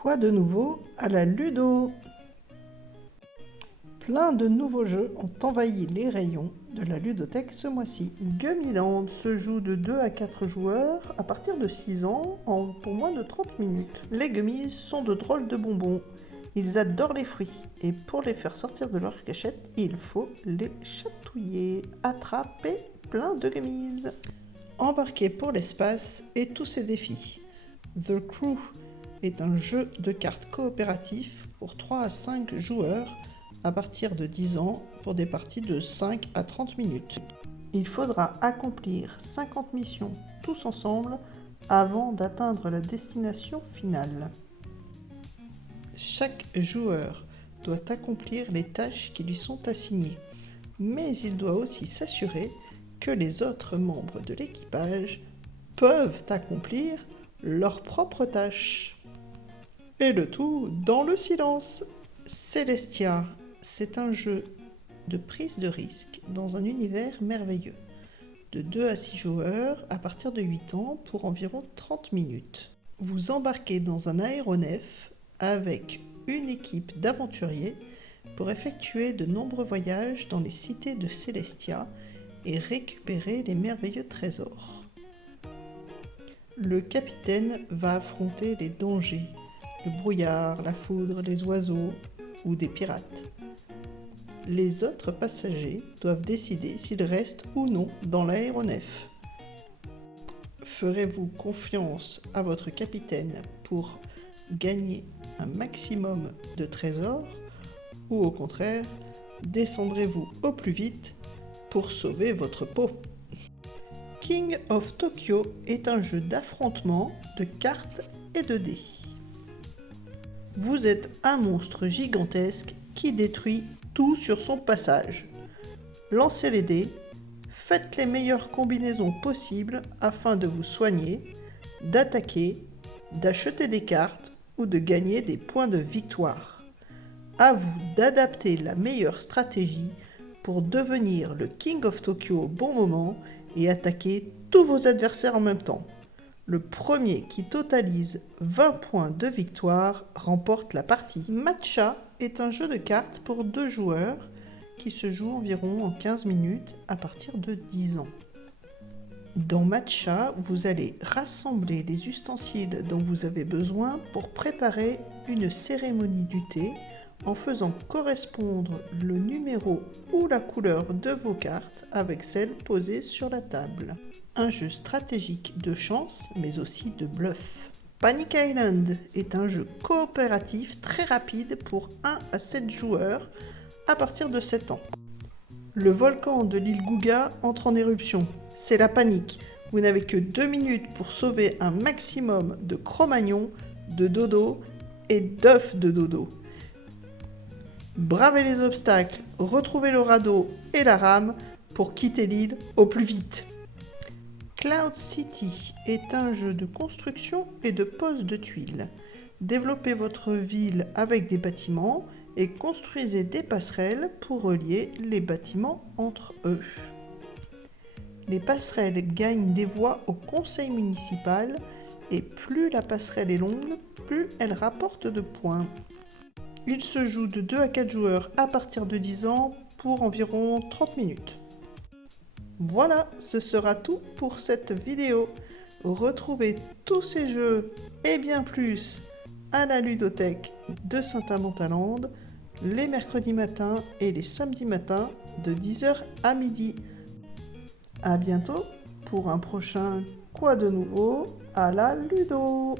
Quoi de nouveau à la Ludo? Plein de nouveaux jeux ont envahi les rayons de la ludothèque ce mois-ci. Gummyland se joue de 2 à 4 joueurs à partir de 6 ans pour moins de 30 minutes. Les gummies sont de drôles de bonbons. Ils adorent les fruits et pour les faire sortir de leur cachette, il faut les chatouiller. Attraper plein de gummies. Embarquez pour l'espace et tous ses défis. The Crew est un jeu de cartes coopératif pour 3 à 5 joueurs à partir de 10 ans pour des parties de 5 à 30 minutes. Il faudra accomplir 50 missions tous ensemble avant d'atteindre la destination finale. Chaque joueur doit accomplir les tâches qui lui sont assignées, mais il doit aussi s'assurer que les autres membres de l'équipage peuvent accomplir leurs propres tâches. Et le tout dans le silence. Celestia, c'est un jeu de prise de risque dans un univers merveilleux. De 2 à 6 joueurs à partir de 8 ans pour environ 30 minutes. Vous embarquez dans un aéronef avec une équipe d'aventuriers pour effectuer de nombreux voyages dans les cités de Celestia et récupérer les merveilleux trésors. Le capitaine va affronter les dangers, le brouillard, la foudre, les oiseaux ou des pirates. Les autres passagers doivent décider s'ils restent ou non dans l'aéronef. Ferez-vous confiance à votre capitaine pour gagner un maximum de trésors ou au contraire, descendrez-vous au plus vite pour sauver votre peau? King of Tokyo est un jeu d'affrontement, de cartes et de dés. Vous êtes un monstre gigantesque qui détruit tout sur son passage. Lancez les dés, faites les meilleures combinaisons possibles afin de vous soigner, d'attaquer, d'acheter des cartes ou de gagner des points de victoire. À vous d'adapter la meilleure stratégie pour devenir le King of Tokyo au bon moment et attaquer tous vos adversaires en même temps. Le premier qui totalise 20 points de victoire remporte la partie. Matcha est un jeu de cartes pour 2 joueurs qui se joue environ en 15 minutes à partir de 10 ans. Dans Matcha, vous allez rassembler les ustensiles dont vous avez besoin pour préparer une cérémonie du thé en faisant correspondre le numéro ou la couleur de vos cartes avec celles posées sur la table. Un jeu stratégique de chance, mais aussi de bluff. Panic Island est un jeu coopératif très rapide pour 1 à 7 joueurs à partir de 7 ans. Le volcan de l'île Gouga entre en éruption. C'est la panique. Vous n'avez que 2 minutes pour sauver un maximum de Cro-Magnons, de dodo et d'œufs de dodo. Bravez les obstacles, retrouvez le radeau et la rame pour quitter l'île au plus vite. Cloud City est un jeu de construction et de pose de tuiles. Développez votre ville avec des bâtiments et construisez des passerelles pour relier les bâtiments entre eux. Les passerelles gagnent des voix au conseil municipal et plus la passerelle est longue, plus elle rapporte de points. Il se joue de 2 à 4 joueurs à partir de 10 ans pour environ 30 minutes. Voilà, ce sera tout pour cette vidéo. Retrouvez tous ces jeux et bien plus à la ludothèque de Saint-Amand-à-Landes les mercredis matins et les samedis matins de 10h à midi. À bientôt pour un prochain Quoi de nouveau à la Ludo.